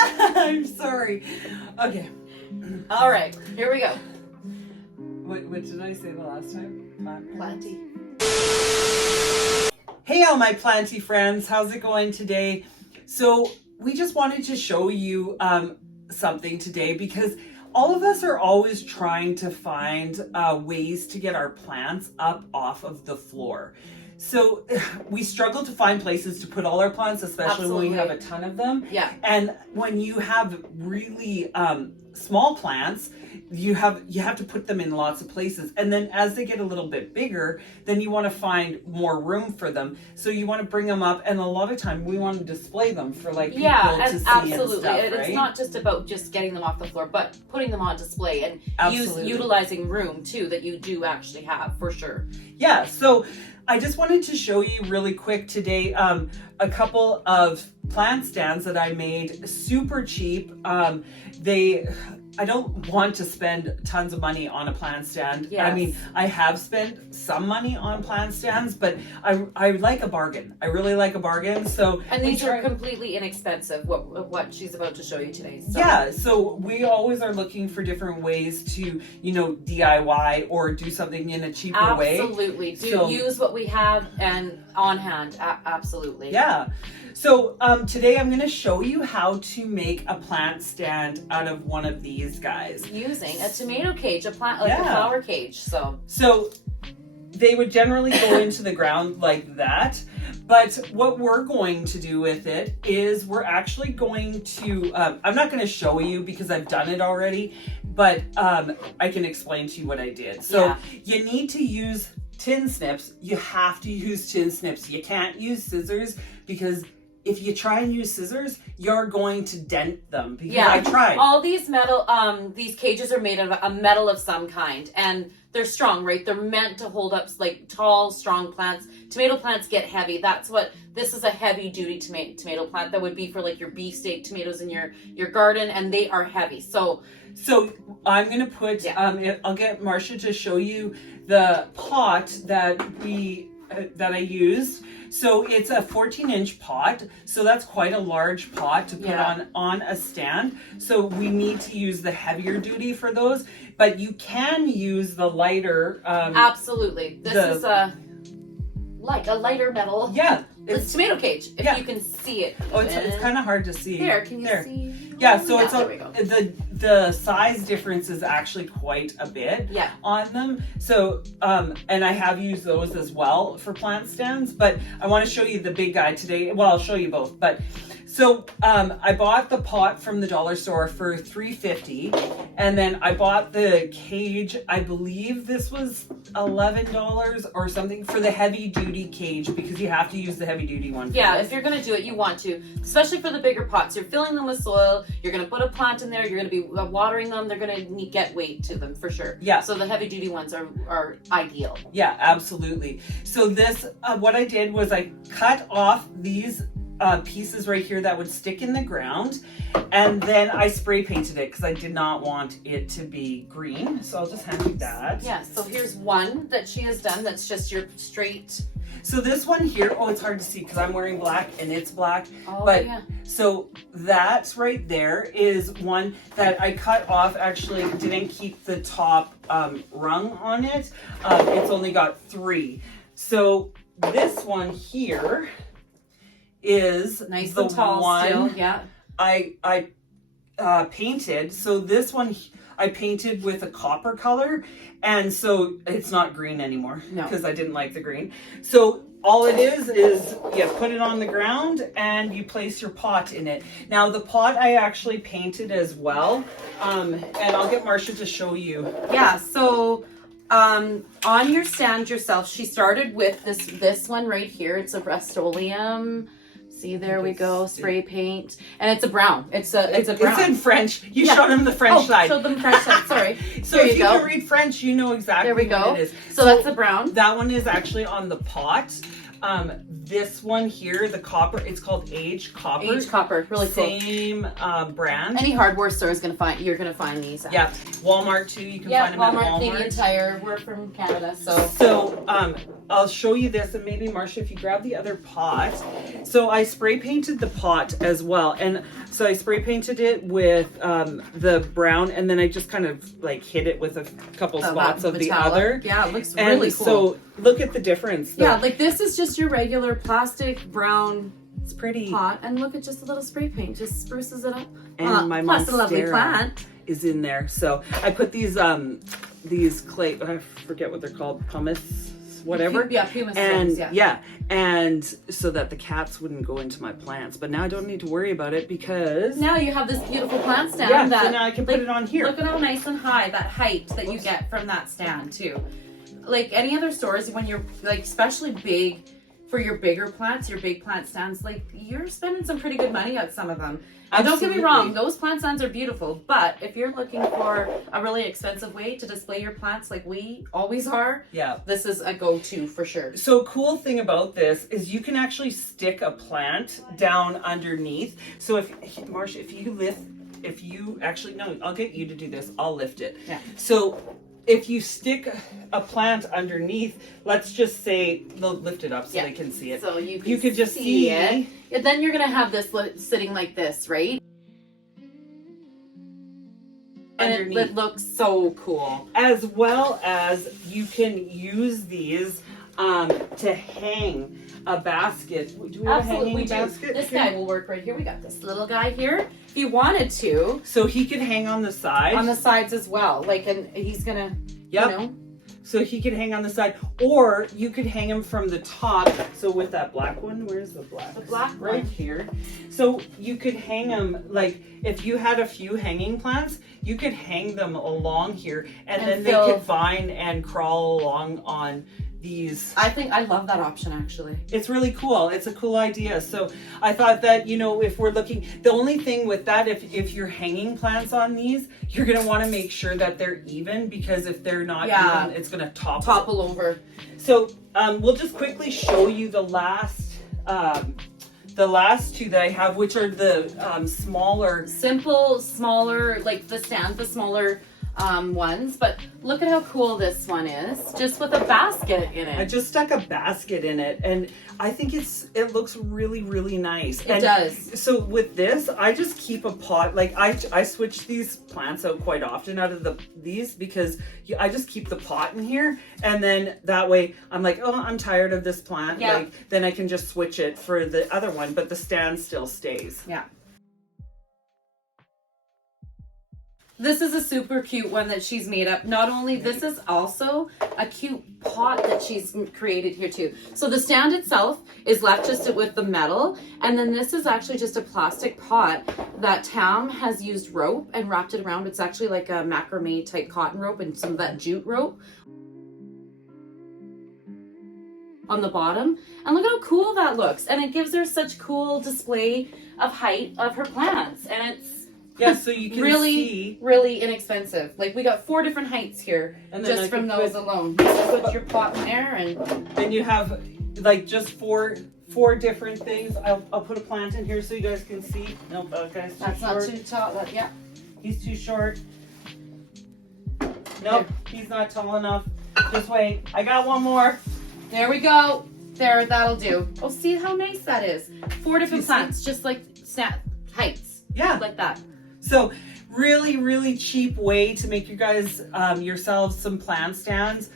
I'm sorry. Okay. All right, here we go. What did I say the last time? Planty. Hey, all my planty friends. How's it going today? So we just wanted to show you something today because all of us are always trying to find ways to get our plants up off of the floor. So we struggle to find places to put all our plants, especially when we have a ton of them. Yeah. And when you have really small plants, you have to put them in lots of places. And then as they get a little bit bigger, then you want to find more room for them. So you want to bring them up, and a lot of time we want to display them for like people to see absolutely. and stuff, right? It's not just about just getting them off the floor, but putting them on display and utilizing room too that you do actually have for sure. Yeah, so I just wanted to show you really quick today a couple of plant stands that I made super cheap. I don't want to spend tons of money on a plant stand. Yes. I mean, I have spent some money on plant stands, but I like a bargain. I really like a bargain. So and these are completely inexpensive. What she's about to show you today. So. Yeah, so we always are looking for different ways to DIY or do something in a cheaper way. Absolutely, use what we have and on hand. Absolutely. Yeah. So today I'm going to show you how to make a plant stand out of one of these guys. Using a tomato cage, a flower cage. So they would generally go into the ground like that. But what we're going to do with it is we're actually going to, I'm not going to show you because I've done it already, but I can explain to you what I did. So you need to use tin snips. You have to use tin snips. You can't use scissors because if you try and use scissors, you're going to dent them because I tried. All these metal, these cages are made of a metal of some kind, and they're strong, right? They're meant to hold up like tall, strong plants. Tomato plants get heavy. This is a heavy duty tomato plant that would be for like your beefsteak tomatoes in your garden, and they are heavy. So I'm going to put, I'll get Marcia to show you the pot that I used. So it's a 14-inch pot. So that's quite a large pot to put on a stand. So we need to use the heavier duty for those, but you can use the lighter. Absolutely. This is a lighter metal. Yeah. It's tomato cage, if you can see it. Oh, it's kind of hard to see. There, can you see? Yeah, so it's there we go. The size difference is actually quite a bit on them. So, and I have used those as well for plant stands, but I want to show you the big guy today. Well, I'll show you both, but so I bought the pot from the dollar store for $3.50, and then I bought the cage. I believe this was $11 or something for the heavy duty cage because you have to use the heavy duty one. Yeah, if you're gonna do it, you want to, especially for the bigger pots. You're filling them with soil. You're gonna put a plant in there. You're gonna be watering them. They're gonna get weight to them for sure. Yeah. So the heavy duty ones are ideal. Yeah, absolutely. So this, what I did was I cut off these pieces right here that would stick in the ground, and then I spray painted it because I did not want it to be green. So I'll just hand you that. Yeah, so here's one that she has done that's just your straight. So this one here, it's hard to see because I'm wearing black and it's black. Oh, but yeah. So that's right there is one that I cut off. Actually didn't keep the top rung on it. It's only got 3. So this one here is nice the and tall one still. Yeah. I painted. So this one I painted with a copper color, and so it's not green anymore because I didn't like the green. So all it is you put it on the ground and you place your pot in it. Now the pot I actually painted as well, and I'll get Marcia to show you. Yeah. So on your stand yourself, she started with this one right here. It's a Rust-Oleum. See, there we go, spray paint, and it's a brown. It's a brown. It's in French. You showed him the French side. Showed them the French side. Sorry. So if you can read French, you know exactly what it is. So that's a brown. That one is actually on the pot. This one here, the copper, it's called Age Copper. Age Copper, really cool. Same brand. Any hardware store is you're gonna find these. Yeah, Walmart too. You can find them at Walmart. Canadian Tire. We're from Canada, So I'll show you this, and maybe Marcia, if you grab the other pot. So I spray painted the pot as well, and So I spray painted it with the brown, and then I just kind of like hit it with a couple spots of the metallic. other. Yeah, it looks And really cool. so look at the difference. Yeah, like this is just your regular plastic brown It's pretty. pot, and look at just a little spray paint, just spruces it up. And my plus a lovely Monstera plant. is in there. So I put these clay, I forget what they're called, pumice, whatever. Yeah, pumice And stones, yeah. and so that the cats wouldn't go into my plants. But now I don't need to worry about it because Now you have this beautiful plant stand yeah, that so now I can put it on here. Look at how nice and high that height that you get from that stand too. Like any other stores, when you're like especially big for your bigger plants, your big plant stands, like you're spending some pretty good money on some of them. And don't get me wrong, those plant stands are beautiful, but if you're looking for a really expensive way to display your plants like we always are, Yeah. this is a go-to for sure. So cool thing about this is you can actually stick a plant down underneath. So if Marcia, if you actually, no, I'll get you to do this. I'll lift it. Yeah. So if you stick a plant underneath, let's just say they'll lift it up so they can see it. So you could just see it. And then you're gonna have this sitting like this, right? And underneath. it looks so cool. As well as you can use these to hang a basket. Do we have a hanging basket? This here? guy will work right here. We got this little guy here. If you wanted to, So he could hang on the side. on the sides as well. Like, and he's gonna, Yep. you know, So he could hang on the side, or you could hang him from the top. So with that black one, where's the black? The black right one. here. So you could hang them, like if you had a few hanging plants, you could hang them along here, and then they fill- could vine and crawl along on these. I love that option actually. It's really cool. It's a cool idea. So I thought that, you know, if we're looking, the only thing with that, if you're hanging plants on these, you're going to want to make sure that they're even, because if they're not Yeah. even, it's going to Topple over. So we'll just quickly show you the last two that I have, which are the smaller. Simple, smaller, like the stands, the smaller ones. But look at how cool this one is, just with a basket in I it. just stuck a basket in it, and I think it looks really, really nice. It does. So with this, I just keep a pot. Like I switch these plants out quite often out of these because I just keep the pot in here, and then that way I'm like, oh, I'm tired of this plant. Yeah. Like then I can just switch it for the other one, but the stand still stays. Yeah. This is a super cute one that she's made up. Not only, this is also a cute pot that she's created here too. So the stand itself is left just with the metal, and then this is actually just a plastic pot that Tam has used rope and wrapped it around. It's actually like a macrame type cotton rope and some of that jute rope on the bottom. And look at how cool that looks. And it gives her such cool display of height of her plants. And it's Yeah, so you can see. really inexpensive. Like we got 4 different heights here, And then I just from could those put- alone. Put your pot in there, and Then you have like just four different things. I'll put a plant in here so you guys can see. Nope, that guy's too that's short. not too tall. But yeah, He's too short. Nope, he's not tall enough. Just wait. I got one more. there we go. There, that'll do. Oh, see how nice that is. 4 different see? plants, just like heights, Yeah. like that. So really, really cheap way to make you guys yourselves some plant stands,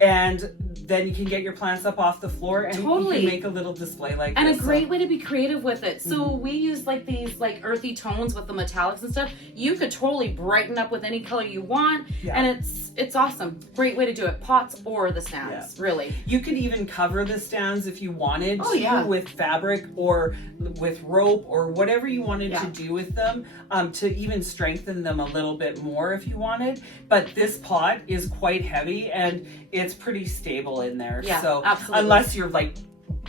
and then you can get your plants up off the floor, and Totally. you can make a little display like And this. a great way to be creative with it. So we use like these like earthy tones with the metallics and stuff. You could totally brighten up with any color you want, Yeah. and it's awesome. Great way to do it. Pots or the stands, really. You could even cover the stands if you wanted Oh, to yeah. with fabric or with rope or whatever you wanted Yeah. to do with them, to even strengthen them a little bit more if you wanted. But this pot is quite heavy and it's pretty stable in there. Yeah, so absolutely. unless you're like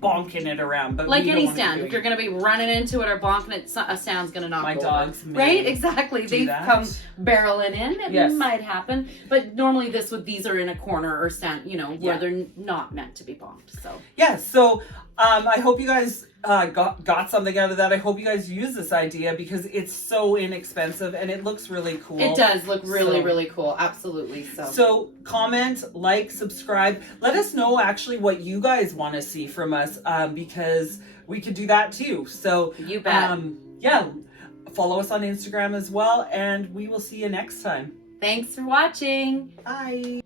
bonking it around, but Like we don't any wanna be stand, doing if you're gonna be running into it or bonking it, a stand's gonna knock My over. dogs may right? Exactly. do They that. come barreling in. It Yes. might happen, but normally these are in a corner or stand, where Yeah. they're not meant to be bonked. So Yeah, so I hope you guys got something out of that. I hope you guys use this idea because it's so inexpensive and it looks really cool. it does look really, So- really cool. Absolutely. So comment, like, subscribe. Let us know actually what you guys want to see from us, because we could do that too. So You bet. yeah, Follow us on Instagram as well, and we will see you next time. Thanks for watching. Bye.